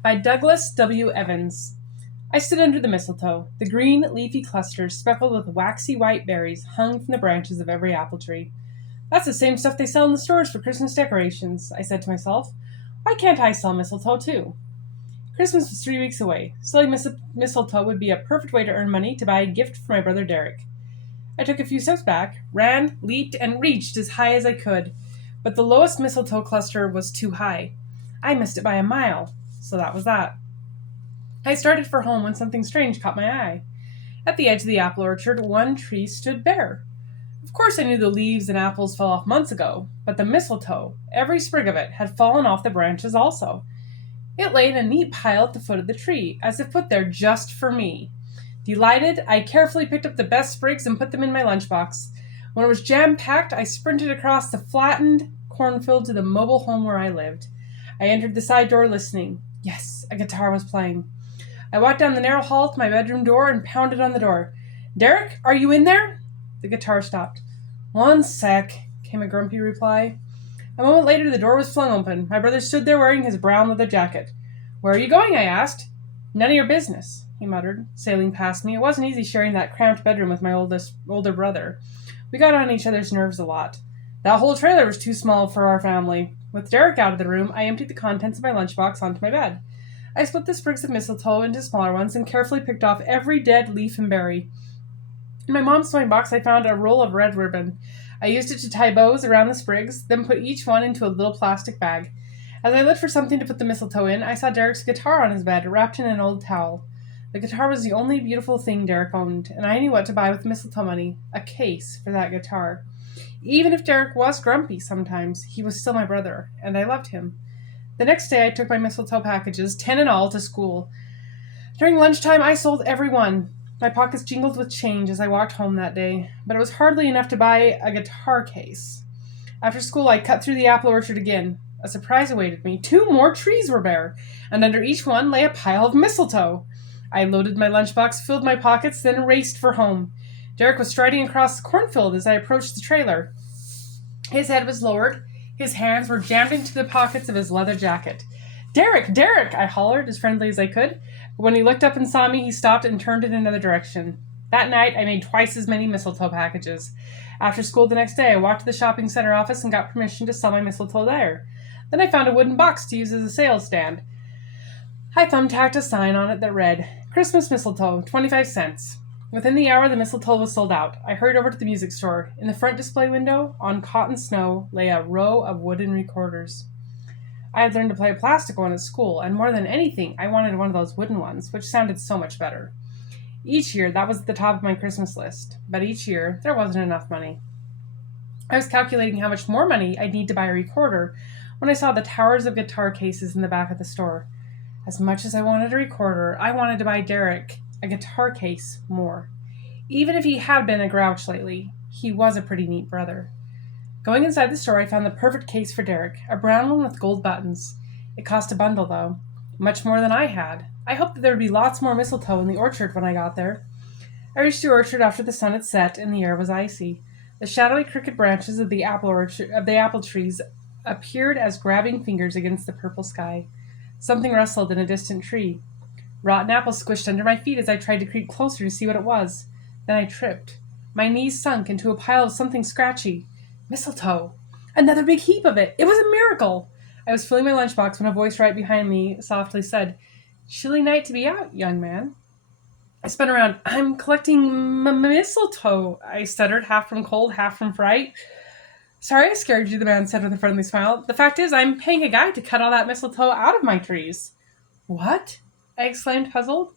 By Douglas W. Evans. I stood under the mistletoe. The green, leafy clusters, speckled with waxy white berries, hung from the branches of every apple tree. That's the same stuff they sell in the stores for Christmas decorations, I said to myself. Why can't I sell mistletoe too? Christmas was 3 weeks away. Selling mistletoe would be a perfect way to earn money to buy a gift for my brother Derek. I took a few steps back, ran, leaped, and reached as high as I could, but the lowest mistletoe cluster was too high. I missed it by a mile, so that was that. I started for home when something strange caught my eye. At the edge of the apple orchard, one tree stood bare. Of course, I knew the leaves and apples fell off months ago, but the mistletoe, every sprig of it, had fallen off the branches also. It lay in a neat pile at the foot of the tree, as if put there just for me. Delighted, I carefully picked up the best sprigs and put them in my lunchbox. When it was jam-packed, I sprinted across the flattened cornfield to the mobile home where I lived. I entered the side door listening. Yes, a guitar was playing. I walked down the narrow hall to my bedroom door and pounded on the door. Derek, are you in there? The guitar stopped. One sec, came a grumpy reply. A moment later, the door was flung open. My brother stood there wearing his brown leather jacket. Where are you going? I asked. None of your business, he muttered, sailing past me. It wasn't easy sharing that cramped bedroom with my older brother. We got on each other's nerves a lot. That whole trailer was too small for our family. With Derek out of the room, I emptied the contents of my lunchbox onto my bed. I split the sprigs of mistletoe into smaller ones and carefully picked off every dead leaf and berry. In my mom's sewing box, I found a roll of red ribbon. I used it to tie bows around the sprigs, then put each one into a little plastic bag. As I looked for something to put the mistletoe in, I saw Derek's guitar on his bed, wrapped in an old towel. The guitar was the only beautiful thing Derek owned, and I knew what to buy with mistletoe money, a case for that guitar. Even if Derek was grumpy sometimes, he was still my brother, and I loved him. The next day I took my mistletoe packages, 10 in all, to school. During lunchtime I sold every one. My pockets jingled with change as I walked home that day, but it was hardly enough to buy a guitar case. After school I cut through the apple orchard again. A surprise awaited me. 2 more trees were bare, and under each one lay a pile of mistletoe. I loaded my lunchbox, filled my pockets, then raced for home. Derek was striding across the cornfield as I approached the trailer. His head was lowered. His hands were jammed into the pockets of his leather jacket. Derek, Derek, I hollered as friendly as I could. But when he looked up and saw me, he stopped and turned in another direction. That night, I made twice as many mistletoe packages. After school the next day, I walked to the shopping center office and got permission to sell my mistletoe there. Then I found a wooden box to use as a sales stand. I thumbtacked a sign on it that read, Christmas mistletoe, 25 cents. Within the hour, the mistletoe was sold out. I hurried over to the music store. In the front display window, on cotton snow, lay a row of wooden recorders. I had learned to play a plastic one at school, and more than anything, I wanted one of those wooden ones, which sounded so much better. Each year, that was at the top of my Christmas list, but each year, there wasn't enough money. I was calculating how much more money I'd need to buy a recorder when I saw the towers of guitar cases in the back of the store. As much as I wanted a recorder, I wanted to buy Derek a guitar case more. Even if he had been a grouch lately, he was a pretty neat brother. Going inside the store, I found the perfect case for Derek, a brown one with gold buttons. It cost a bundle, though. Much more than I had. I hoped that there would be lots more mistletoe in the orchard when I got there. I reached the orchard after the sun had set and the air was icy. The shadowy crooked branches of the apple trees appeared as grabbing fingers against the purple sky. Something rustled in a distant tree. Rotten apples squished under my feet as I tried to creep closer to see what it was. Then I tripped. My knees sunk into a pile of something scratchy. Mistletoe! Another big heap of it! It was a miracle! I was filling my lunchbox when a voice right behind me softly said, Chilly night to be out, young man. I spun around. I'm collecting mistletoe, I stuttered, half from cold, half from fright. Sorry I scared you, the man said with a friendly smile. The fact is, I'm paying a guy to cut all that mistletoe out of my trees. What? I exclaimed, puzzled.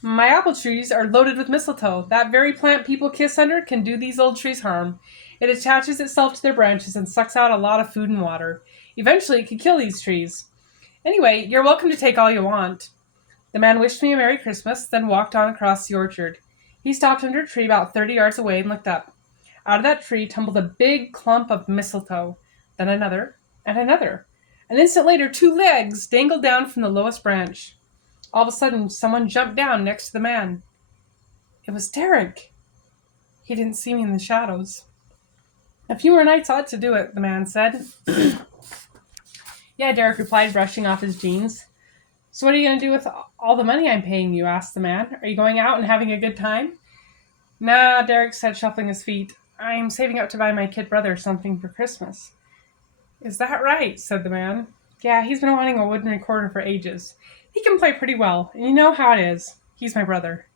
My apple trees are loaded with mistletoe. That very plant people kiss under can do these old trees harm. It attaches itself to their branches and sucks out a lot of food and water. Eventually, it could kill these trees. Anyway, you're welcome to take all you want. The man wished me a Merry Christmas, then walked on across the orchard. He stopped under a tree about 30 yards away and looked up. Out of that tree tumbled a big clump of mistletoe, then another, and another. An instant later, 2 legs dangled down from the lowest branch. All of a sudden, someone jumped down next to the man. It was Derek. He didn't see me in the shadows. A few more nights ought to do it, the man said. Yeah, Derek replied, brushing off his jeans. So what are you going to do with all the money I'm paying you? Asked the man. Are you going out and having a good time? Nah, Derek said, shuffling his feet. I'm saving up to buy my kid brother something for Christmas. Is that right? Said the man. Yeah, he's been wanting a wooden recorder for ages. He can play pretty well, and you know how it is. He's my brother.